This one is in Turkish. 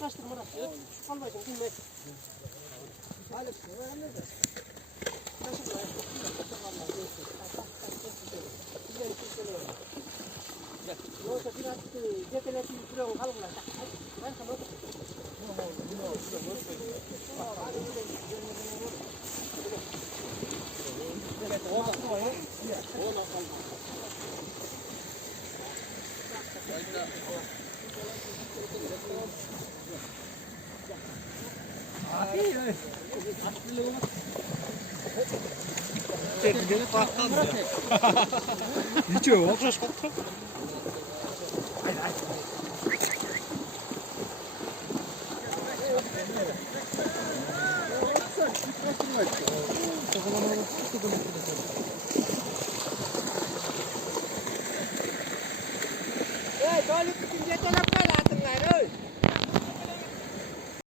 kaçtır Murat. Kalmayacağım dinle. Hadi. Yoksa biraz cekeletini şuraya kalkılar. Ben sana Ничего. Böyle bütün cekelet böyle.